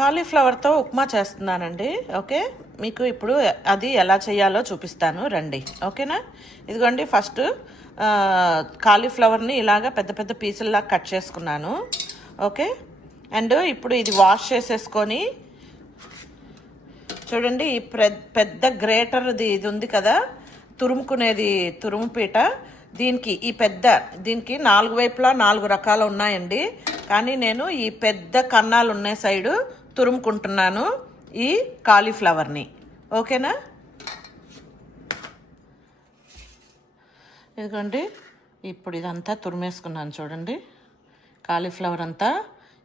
కాలీఫ్లవర్తో ఉప్మా చేస్తున్నానండి. ఓకే? మీకు ఇప్పుడు అది ఎలా చేయాలో చూపిస్తాను. రండి. ఓకేనా? ఇదిగోండి ఫస్ట్ కాలీఫ్లవర్ని ఇలాగ పెద్ద పెద్ద పీసుల్లా కట్ చేసుకున్నాను. ఓకే? అండ్ ఇప్పుడు ఇది వాష్ చేసేసుకొని చూడండి ఈ పెద్ద గ్రేటర్ది ఇది ఉంది కదా? తురుముకునేది తురుము పీట. దీనికి ఈ పెద్ద దీనికి నాలుగు వైపులా నాలుగు రకాలు ఉన్నాయండి. కానీ నేను ఈ పెద్ద కన్నాలు ఉన్న సైడు తురుముకుంటున్నాను ఈ కాలీఫ్లవర్ని. ఓకేనా? ఇదిగోండి ఇప్పుడు ఇదంతా తురిమేసుకున్నాను చూడండి. కాలీఫ్లవర్ అంతా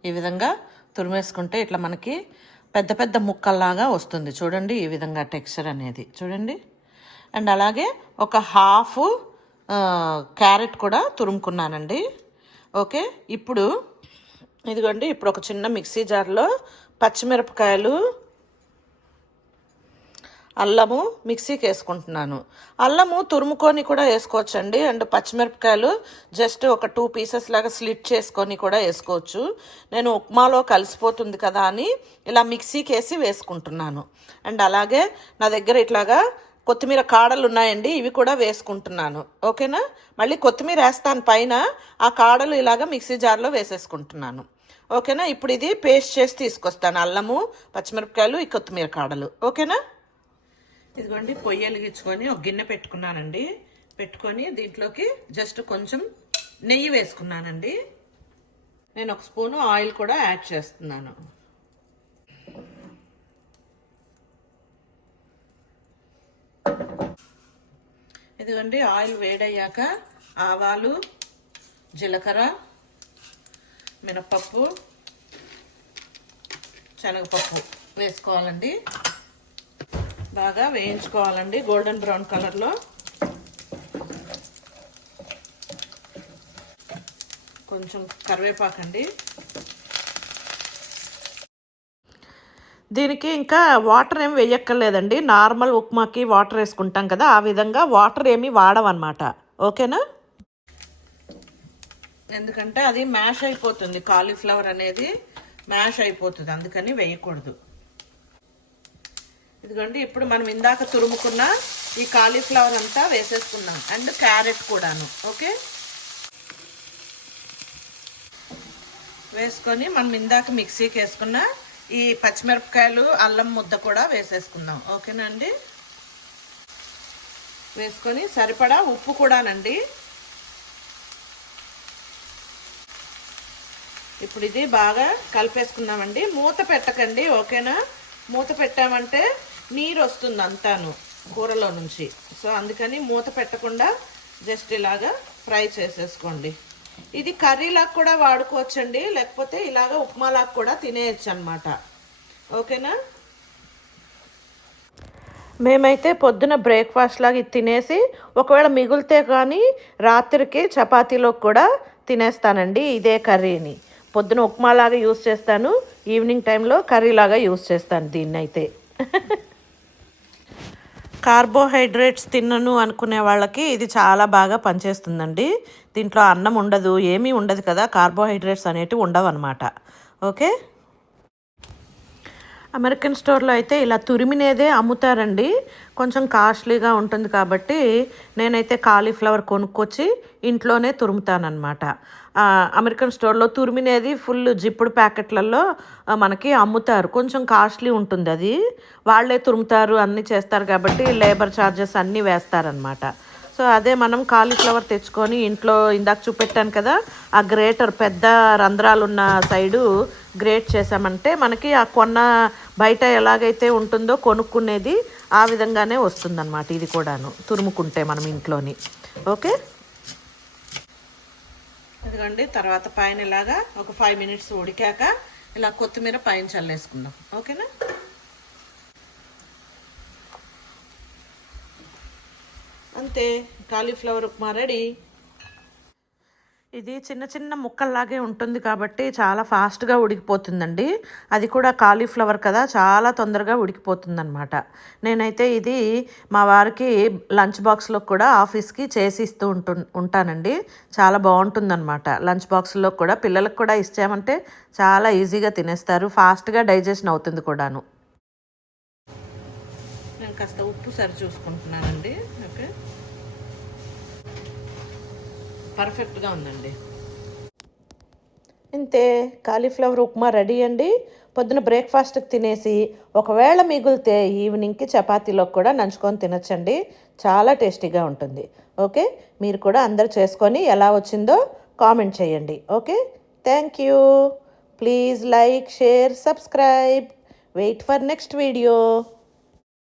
ఈ విధంగా తురిమేసుకుంటే ఇట్లా మనకి పెద్ద పెద్ద ముక్కల్లాగా వస్తుంది చూడండి ఈ విధంగా టెక్స్చర్ అనేది చూడండి. అండ్ అలాగే ఒక హాఫ్ క్యారెట్ కూడా తురుముకున్నానండి. ఓకే ఇప్పుడు ఇదిగోండి ఇప్పుడు ఒక చిన్న మిక్సీ జార్లో పచ్చిమిరపకాయలు అల్లము మిక్సీకి వేసుకుంటున్నాను. అల్లము తురుముకొని కూడా వేసుకోవచ్చండి. అండ్ పచ్చిమిరపకాయలు జస్ట్ ఒక టూ పీసెస్ లాగా స్లిట్ చేసుకొని కూడా వేసుకోవచ్చు. నేను ఉప్మాలో కలిసిపోతుంది కదా అని ఇలా మిక్సీకి వేసి వేసుకుంటున్నాను. అండ్ అలాగే నా దగ్గర ఇట్లాగా కొత్తిమీర కాడలు ఉన్నాయండి ఇవి కూడా వేసుకుంటున్నాను. ఓకేనా? మళ్ళీ కొత్తిమీర వేస్తాను పైన ఆ కాడలు ఇలాగా మిక్సీ జార్లో వేసేసుకుంటున్నాను. ఓకేనా? ఇప్పుడు ఇది పేస్ట్ చేసి తీసుకొస్తాను. అల్లము పచ్చిమిరపకాయలు ఈ కొత్తిమీర కాడలు. ఓకేనా? ఇదిగోండి పొయ్యి వెలిగించుకొని ఒక గిన్నె పెట్టుకున్నానండి. పెట్టుకొని దీంట్లోకి జస్ట్ కొంచెం నెయ్యి వేసుకున్నానండి. నేను ఒక స్పూను ఆయిల్ కూడా యాడ్ చేస్తున్నాను. ఇదిగోండి ఆయిల్ వేడయ్యాక ఆవాలు జీలకర్ర మినపప్పు శనగపప్పు వేసుకోవాలండి. బాగా వేయించుకోవాలండి గోల్డెన్ బ్రౌన్ కలర్లో. కొంచెం కరివేపాకండి. దీనికి ఇంకా వాటర్ ఏమి వేయక్కర్లేదండి. నార్మల్ ఉప్మాకి వాటర్ వేసుకుంటాం కదా ఆ విధంగా వాటర్ ఏమి వాడవన్నమాట. ఓకేనా? ఎందుకంటే అది మ్యాష్ అయిపోతుంది. కాలీఫ్లవర్ అనేది మ్యాష్ అయిపోతుంది. అందుకని వేయకూడదు. ఇదిగోండి ఇప్పుడు మనం ఇందాక తురుముకున్న ఈ కాలీఫ్లవర్ అంతా వేసేసుకున్నాం. అండ్ క్యారెట్ కూడాను. ఓకే? వేసుకొని మనం ఇందాక మిక్సీకి వేసుకున్న ఈ పచ్చిమిరపకాయలు అల్లం ముద్ద కూడా వేసేసుకుందాం. ఓకేనా అండి? వేసుకొని సరిపడా ఉప్పు కూడానండి. ఇప్పుడు ఇది బాగా కలిపేసుకున్నామండి మూత పెట్టకండి ఓకేనా? మూత పెట్టామంటే నీరు వస్తుంది అంతాను కూరలో నుంచి. సో అందుకని మూత పెట్టకుండా జస్ట్ ఇలాగా ఫ్రై చేసేసుకోండి. ఇది కర్రీలాగా కూడా వాడుకోవచ్చండి లేకపోతే ఇలాగ ఉప్మాలాగా కూడా తినేయచ్చు అనమాట ఓకేనా? మేమైతే పొద్దున బ్రేక్ఫాస్ట్ లాగా ఇది తినేసి ఒకవేళ మిగిలితే కానీ రాత్రికి చపాతీలోకి కూడా తినేస్తానండి ఇదే కర్రీని. పొద్దున ఉప్మాలాగా యూస్ చేస్తాను. ఈవినింగ్ టైంలో కర్రీలాగా యూస్ చేస్తాను దీన్ని అయితే కార్బోహైడ్రేట్స్ తిన్నను అనుకునే వాళ్ళకి ఇది చాలా బాగా పనిచేస్తుందండి. దీంట్లో అన్నం ఉండదు ఏమీ ఉండదు కదా. కార్బోహైడ్రేట్స్ అనేటివి ఉండవు అనమాట ఓకే? అమెరికన్ స్టోర్లో అయితే ఇలా తురిమినేదే అమ్ముతారండి. కొంచెం కాస్ట్లీగా ఉంటుంది కాబట్టి నేనైతే కాలీఫ్లవర్ కొనుక్కొచ్చి ఇంట్లోనే తురుముతానమాట అమెరికన్ స్టోర్లో తురిమినేది ఫుల్ జిప్పుడు ప్యాకెట్లలో మనకి అమ్ముతారు. కొంచెం కాస్ట్లీ ఉంటుంది అది. వాళ్ళే తురుముతారు అన్నీ చేస్తారు కాబట్టి లేబర్ ఛార్జెస్ అన్నీ వేస్తారనమాట సో అదే మనం కాలీఫ్లవర్ తెచ్చుకొని ఇంట్లో ఇందాక చూపెట్టాను కదా ఆ గ్రేటర్ పెద్ద రంధ్రాలు ఉన్న సైడు గ్రేట్ చేసామంటే మనకి ఆ కొన్న బయట ఎలాగైతే ఉంటుందో కొనుక్కునేది ఆ విధంగానే వస్తుందన్నమాట ఇది కూడాను తురుముకుంటే మనం ఇంట్లోని. ఓకే? ఇదిగండి తర్వాత పైన ఇలాగా ఒక ఫైవ్ మినిట్స్ ఉడికాక ఇలా కొత్తిమీర పైన చల్లేసుకుందాం. ఓకేనా? అంతే కాలీఫ్లవర్ ఉప్మా రెడీ. ఇది చిన్న చిన్న ముక్కల్లాగే ఉంటుంది కాబట్టి చాలా ఫాస్ట్గా ఉడికిపోతుందండి. అది కూడా కాలీఫ్లవర్ కదా చాలా తొందరగా ఉడికిపోతుందన్నమాట. నేనైతే ఇది మా వారికి లంచ్ బాక్స్లో కూడా ఆఫీస్కి చేసి ఇస్తూ ఉంటు ఉంటానండి. చాలా బాగుంటుందన్నమాట. లంచ్ బాక్స్లో కూడా పిల్లలకు కూడా ఇచ్చామంటే చాలా ఈజీగా తినేస్తారు ఫాస్ట్గా డైజెషన్ అవుతుంది కూడాను. నేను కాస్త ఉప్పు సరి చూసుకుంటున్నానండి. ఓకే. పర్ఫెక్ట్గా ఉందండి. ఇంతే కాలీఫ్లవర్ ఉప్మా రెడీ అండి. పొద్దున బ్రేక్ఫాస్ట్కి తినేసి ఒకవేళ మిగిలితే ఈవినింగ్కి చపాతీలో కూడా నంచుకొని తినచ్చండి. చాలా టేస్టీగా ఉంటుంది. ఓకే. మీరు కూడా అందరు చేసుకొని ఎలా వచ్చిందో కామెంట్ చేయండి. Okay. Thank you. Please like share subscribe. Wait for next video.